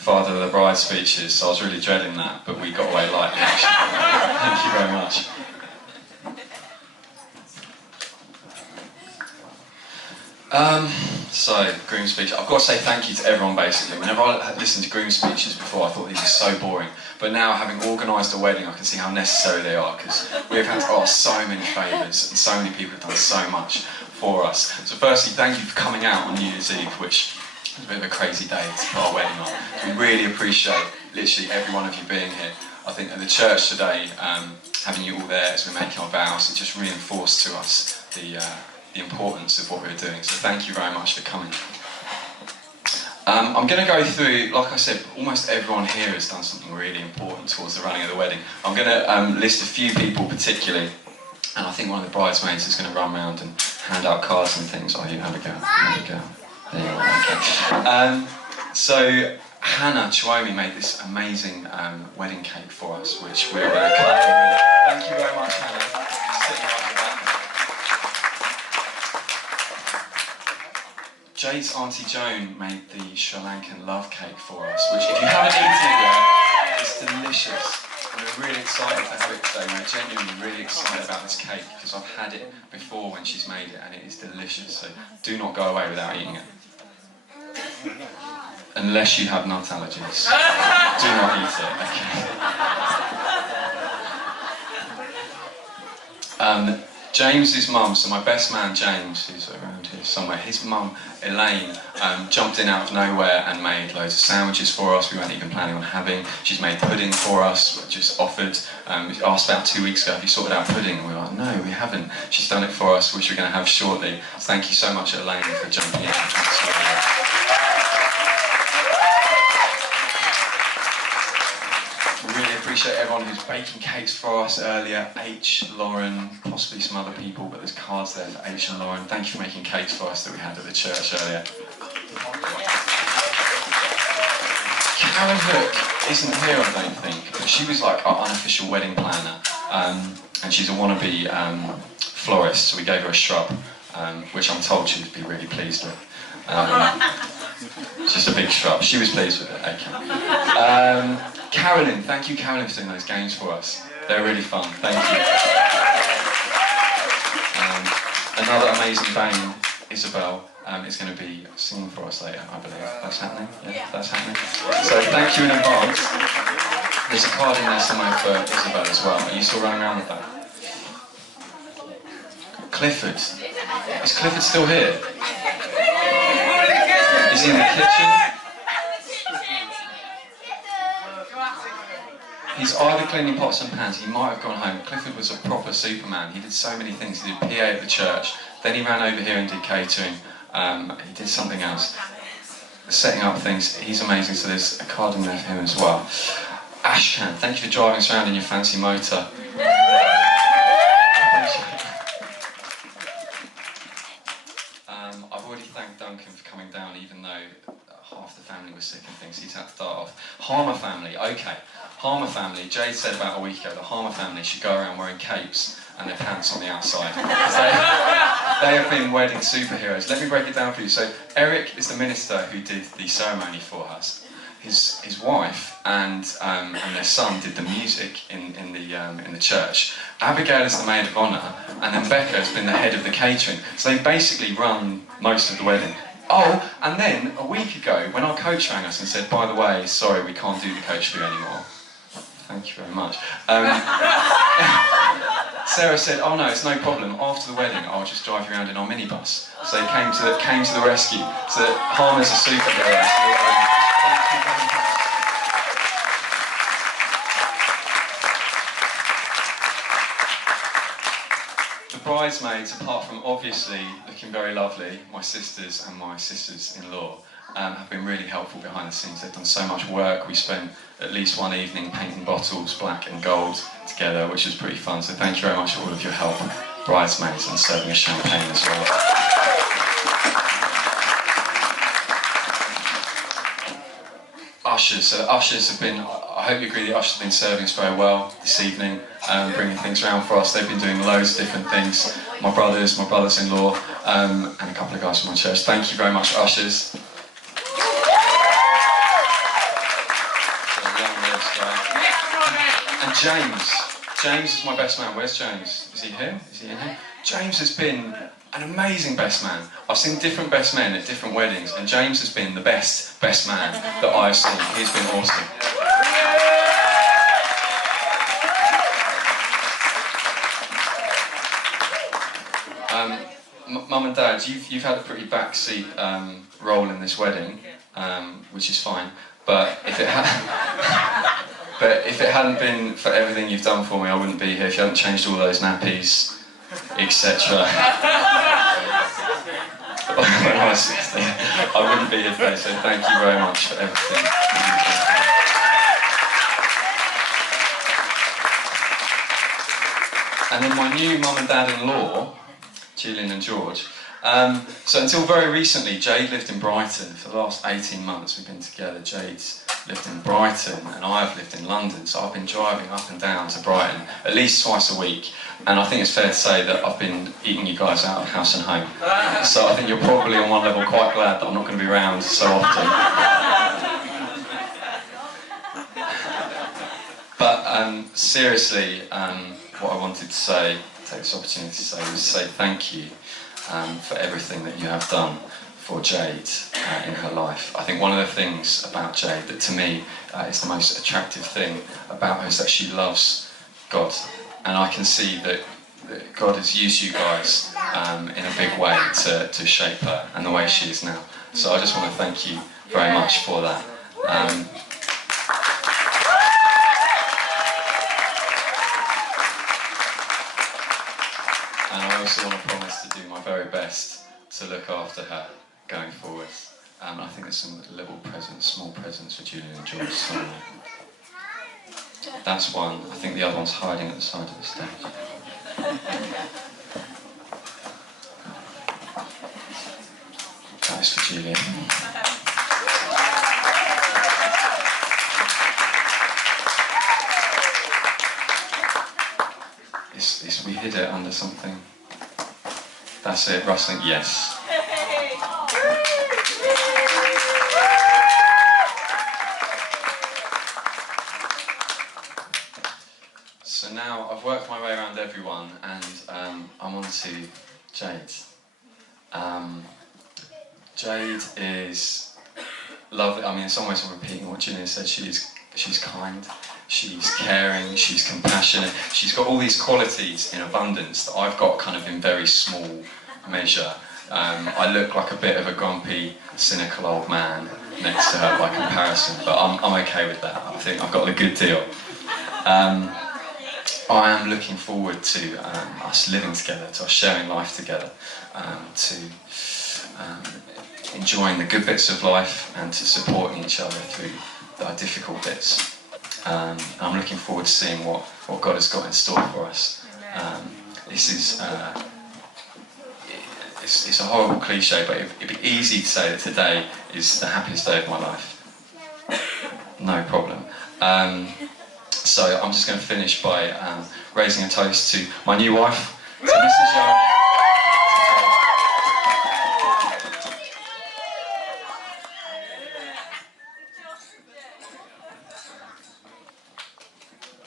father of the bride speeches, so I was really dreading that, but we got away lightly actually. Thank you very much. So, Groom speech. I've got to say thank you to everyone basically. Whenever I had listened to Groom speeches before, I thought these were so boring. But now, having organised a wedding, I can see how necessary they are, because we've had to ask so many favours, and so many people have done so much for us. So firstly, thank you for coming out on New Year's Eve, which was a bit of a crazy day to put our wedding on. We really appreciate literally every one of you being here. I think at the church today, having you all there as we're making our vows, it just reinforced to us the importance of what we're doing. So thank you very much for coming. I'm going to go through, like I said, almost everyone here has done something really important towards the running of the wedding. I'm going to list a few people particularly, and I think one of the bridesmaids is going to run around and hand out cards and things. Oh, you have a go. Have a go. There you are. Okay. So Hannah Chiwomi made this amazing wedding cake for us, which we're going to cut. Thank you very much, Hannah. Sitting right at the back. Jade's Auntie Joan made the Sri Lankan love cake for us, which if you haven't eaten it yet, it's delicious. And we're really excited to have it today. We're genuinely really excited about this cake because I've had it before when she's made it and it is delicious. So do not go away without eating it. Unless you have nut allergies. Do not eat it, okay? James's mum, so my best man James, who's around here somewhere, his mum Elaine jumped in out of nowhere and made loads of sandwiches for us we weren't even planning on having. She's made pudding for us, just offered. We asked about 2 weeks ago, have you sorted out pudding? And we were like, no, we haven't. She's done it for us, which we're going to have shortly. So thank you so much, Elaine, for jumping in. Really appreciate everyone who's baking cakes for us earlier. H, Lauren, possibly some other people, but there's cards there for H and Lauren. Thank you for making cakes for us that we had at the church earlier. Karen Hook isn't here, I don't think, but she was like our unofficial wedding planner, and she's a wannabe florist, so we gave her a shrub, which I'm told she'd be really pleased with. It's just a big shrub. She was pleased with it, okay. Carolyn, thank you Carolyn for doing those games for us. They're really fun, thank you. Another amazing band, Isabel, is going to be singing for us later, I believe. That's happening? Yeah, that's happening. So thank you in advance. There's a card in there somewhere for Isabel as well. Are you still running around with that? Clifford. Is Clifford still here? Is he in the kitchen? He's either cleaning pots and pans, he might have gone home. Clifford was a proper Superman. He did so many things. He did PA at the church, then he ran over here and did catering. He did something else. Setting up things. He's amazing, so there's a card in there for him as well. Ashkan, thank you for driving us around in your fancy motor. I've already thanked Duncan for coming down, even though half the family was sick and things. He's had to start off. Harmer family, okay. Harmer family, Jade said about a week ago, the Harmer family should go around wearing capes and their pants on the outside. They have been wedding superheroes. Let me break it down for you. So Eric is the minister who did the ceremony for us. His wife and their son did the music in the church. Abigail is the maid of honour, and then Becca has been the head of the catering. So they basically run most of the wedding. Oh, and then a week ago, when our coach rang us and said, by the way, sorry, we can't do the coach for you anymore. Thank you very much. Sarah said, oh no, it's no problem. After the wedding, I'll just drive you around in our minibus. So they came to the rescue. So Harmer's a superhero. The bridesmaids, apart from obviously looking very lovely, my sisters and my sisters-in-law, have been really helpful behind the scenes. They've done so much work. We spent at least one evening painting bottles black and gold together, which was pretty fun. So thank you very much for all of your help, bridesmaids, and serving us champagne as well. Ushers. So the ushers have been, I hope you agree, the ushers have been serving us very well this evening, bringing things around for us. They've been doing loads of different things. My brothers-in-law, and a couple of guys from my church. Thank you very much, ushers. And James is my best man. Where's James? Is he here? Is he in here? James has been an amazing best man. I've seen different best men at different weddings, and James has been the best man that I've seen. He's been awesome. Mum and Dad, you've had a pretty backseat role in this wedding, which is fine. But if it hadn't been for everything you've done for me, I wouldn't be here. If you hadn't changed all those nappies, etc. When I was 16, I wouldn't be here today. So thank you very much for everything. And then my new mum and dad-in-law, Julian and George. So until very recently, Jade lived in Brighton. For the last 18 months we've been together. Jade's lived in Brighton and I've lived in London, so I've been driving up and down to Brighton at least twice a week, and I think it's fair to say that I've been eating you guys out of house and home. So I think you're probably on one level quite glad that I'm not going to be around so often. But seriously, what I wanted to say, take this opportunity to say, was say thank you for everything that you have done for Jade in her life. I think one of the things about Jade that to me is the most attractive thing about her is that she loves God, and I can see that God has used you guys in a big way to shape her and the way she is now. So I just want to thank you very much for that. And I also want to promise to do my very best to look after her going forward. I think there's some little presents, small presents for Julian and George somewhere. That's one. I think the other one's hiding at the side of the stage. That is for Julian. We hid it under something. That's it, rustling, yes. So now I've worked my way around everyone, and I'm on to Jade. Jade is lovely. I mean, in some ways I'm repeating what Julian said. She's kind, she's caring, she's compassionate. She's got all these qualities in abundance that I've got kind of in very small measure. I look like a bit of a grumpy, cynical old man next to her by comparison, but I'm okay with that. I think I've got the good deal. I am looking forward to us living together, to us sharing life together, to enjoying the good bits of life and to supporting each other through the difficult bits. I'm looking forward to seeing what God has got in store for us. This is it's a horrible cliche, but it'd be easy to say that today is the happiest day of my life. No problem. So I'm just going to finish by raising a toast to my new wife, to Mrs. Young.